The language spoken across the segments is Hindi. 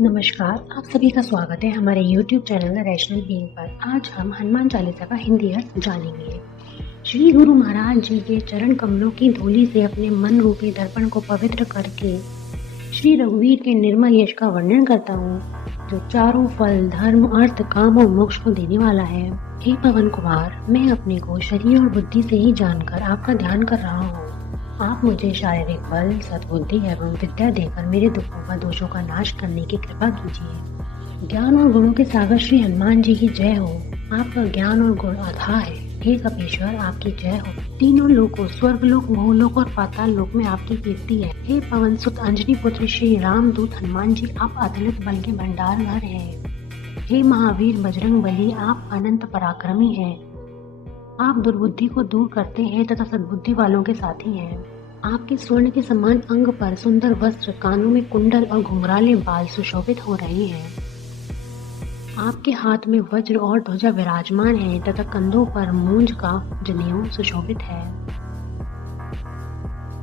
नमस्कार, आप सभी का स्वागत है हमारे YouTube channel the rational being पर। आज हम हनुमान चालीसा का हिंदी अर्थ जानेंगे। श्री गुरु महाराज जी के चरण कमलों की धूलि से अपने मन रूपी दर्पण को पवित्र करके श्री रघुवीर के निर्मल यश का वर्णन करता हूँ, जो चारों फल, धर्म, अर्थ, काम और मोक्ष को देने वाला है। हे पवन कुमार, मैं अपने को शरीर और बुद्धि से ही जानकर आपका ध्यान कर रहा हूँ। आप मुझे शारीरिक बल, सद्बुद्धि एवं विद्या देकर मेरे दुखों व दोषों का नाश करने की कृपा कीजिए। ज्ञान और गुणों के सागर श्री हनुमान जी की जय हो। आपका ज्ञान और गुण अथाह है। हे कपीश्वर, आपकी जय हो। तीनों लोकों, स्वर्ग लोक, भूलोक और पाताल लोक में आपकी कीर्ति है। हे पवन सुत अंजनी पुत्र श्री राम दूत हनुमान जी, आप अतुलित बल के भंडार भर हैं। हे महावीर बजरंग बली, आप अनंत पराक्रमी हैं। आप दुर्बुद्धि को दूर करते हैं तथा सद्बुद्धि वालों के साथी हैं। आपके स्वर्ण के समान अंग पर सुंदर वस्त्र, कानों में कुंडल और घुंघराले बाल सुशोभित हो रहे हैं। आपके हाथ में वज्र और ध्वजा विराजमान है तथा कंधों पर मूंज का जनेऊ सुशोभित है।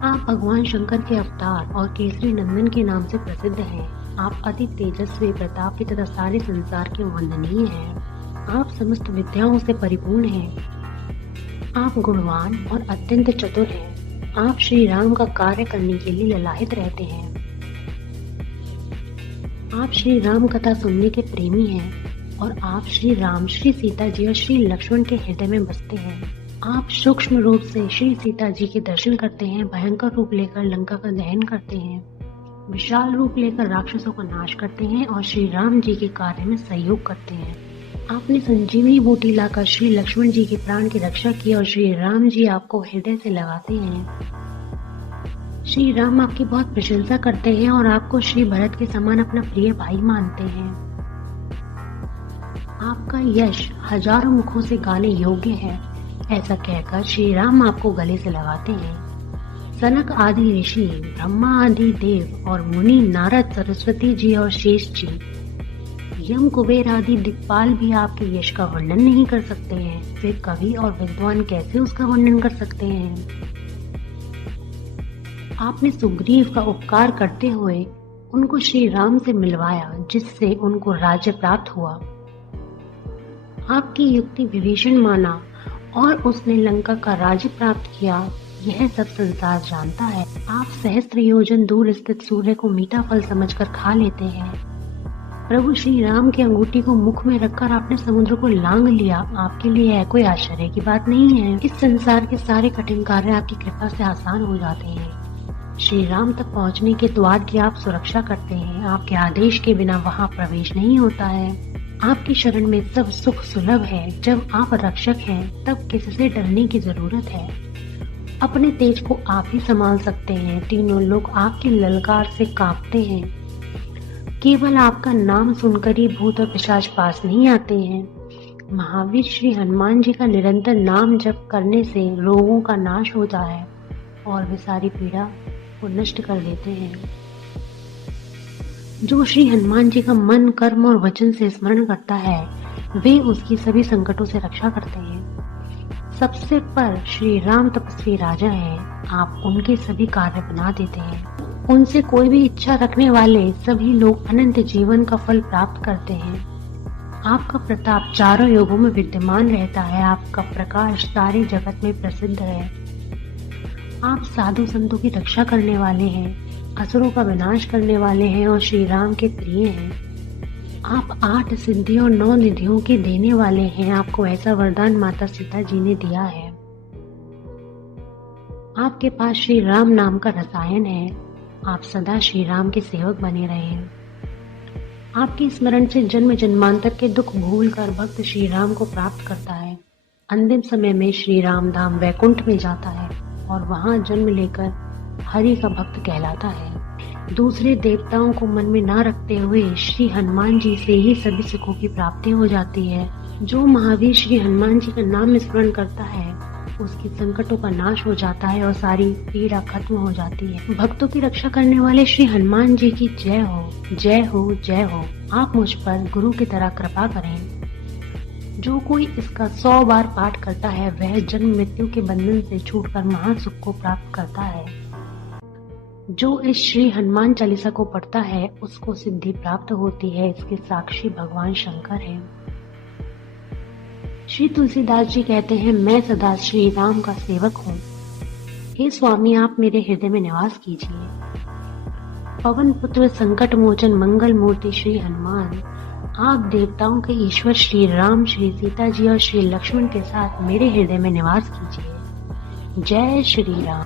आप भगवान शंकर के अवतार और केसरी नंदन के नाम से प्रसिद्ध हैं। आप अति तेजस्वी, प्रतापी तथा सारे संसार के वंदनीय हैं। आप समस्त विद्याओं से परिपूर्ण हैं। आप गुणवान और अत्यंत चतुर हैं। आप श्री राम का कार्य करने के लिए ललायित रहते हैं। आप श्री राम कथा सुनने के प्रेमी हैं और आप श्री राम, श्री सीता जी और श्री लक्ष्मण के हृदय में बसते हैं। आप सूक्ष्म रूप से श्री सीता जी के दर्शन करते हैं, भयंकर रूप लेकर लंका का दहन करते हैं, विशाल रूप लेकर राक्षसों का नाश करते हैं और श्री राम जी के कार्य में सहयोग करते हैं। आपने संजीवनी बूटी लाकर श्री लक्ष्मण जी के प्राण की रक्षा की और श्री राम जी आपको हृदय से लगाते हैं। श्री राम आपकी बहुत प्रशंसा करते हैं और आपको श्री भरत के समान अपना प्रिय भाई मानते हैं। आपका यश हजारों मुखों से गाने योग्य है, ऐसा कहकर श्री राम आपको गले से लगाते हैं। सनक आदि ऋषि, ब्रह्मा आदि देव और मुनि, नारद, सरस्वती जी और शेष जी, यम, कुबेर आदि दिक्पाल भी आपके यश का वर्णन नहीं कर सकते हैं। फिर कवि और विद्वान कैसे उसका वर्णन कर सकते हैं। आपने सुग्रीव का उपकार करते हुए उनको श्री राम से मिलवाया, जिससे उनको राज्य प्राप्त हुआ। आपकी युक्ति विभीषण माना और उसने लंका का राज्य प्राप्त किया, यह सब संसार जानता है। आप सहस्त्र योजन दूर स्थित सूर्य को मीठा फल समझकर खा लेते हैं। प्रभु श्री राम की अंगूठी को मुख में रखकर आपने समुद्र को लांग लिया। आपके लिए यह कोई आश्चर्य की बात नहीं है। इस संसार के सारे कठिन कार्य आपकी कृपा से आसान हो जाते हैं। श्री राम तक पहुंचने के द्वार की आप सुरक्षा करते हैं। आपके आदेश के बिना वहां प्रवेश नहीं होता है। आपकी शरण में सब सुख सुलभ है। जब आप रक्षक हैं, तब किससे डरने की जरूरत है। अपने तेज को आप ही संभाल सकते हैं। तीनों लोग आपकी ललकार से कांपते हैं। केवल आपका नाम सुनकर ही भूत और पिशाच पास नहीं आते हैं। महावीर श्री हनुमान जी का निरंतर नाम जप करने से रोगों का नाश होता है और वे सारी पीड़ा को नष्ट कर देते हैं। जो श्री हनुमान जी का मन, कर्म और वचन से स्मरण करता है, वे उसकी सभी संकटों से रक्षा करते हैं। सबसे पर श्री राम तपस्वी राजा हैं। आप उनके सभी कार्य बना देते हैं। उनसे कोई भी इच्छा रखने वाले सभी लोग अनंत जीवन का फल प्राप्त करते हैं। आपका प्रताप चारों युगों में विद्यमान रहता है। आपका प्रकाश सारे जगत में प्रसिद्ध है। आप साधु संतों की रक्षा करने वाले हैं, असुरों का विनाश करने वाले हैं और श्री राम के प्रिय हैं। आप 8 सिद्धियों और 9 निधियों के देने वाले हैं। आपको ऐसा वरदान माता सीता जी ने दिया है। आपके पास श्री राम नाम का रसायन है। आप सदा श्री राम के सेवक बने रहे। आपके स्मरण से जन्म जन्मांतर के दुख भूलकर भक्त श्री राम को प्राप्त करता है। अंतिम समय में श्री राम धाम वैकुंठ में जाता है और वहां जन्म लेकर हरि का भक्त कहलाता है। दूसरे देवताओं को मन में ना रखते हुए श्री हनुमान जी से ही सभी सुखों की प्राप्ति हो जाती है। जो महावीर श्री हनुमान जी का नाम स्मरण करता है, उसकी संकटों का नाश हो जाता है और सारी पीड़ा खत्म हो जाती है। भक्तों की रक्षा करने वाले श्री हनुमान जी की जय हो, जय हो, जय हो। आप मुझ पर गुरु की तरह कृपा करें। जो कोई इसका 100 बार पाठ करता है, वह जन्म मृत्यु के बंधन से छूटकर महासुख को प्राप्त करता है। जो इस श्री हनुमान चालीसा को पढ़ता है उसको सिद्धि प्राप्त होती है। इसके साक्षी भगवान शंकर हैं। श्री तुलसीदास जी कहते हैं, मैं सदा श्री राम का सेवक हूँ। हे स्वामी, आप मेरे हृदय में निवास कीजिए। पवन पुत्र संकट मोचन मंगल मूर्ति श्री हनुमान, आप देवताओं के ईश्वर श्री राम, श्री सीता जी और श्री लक्ष्मण के साथ मेरे हृदय में निवास कीजिए। जय श्री राम।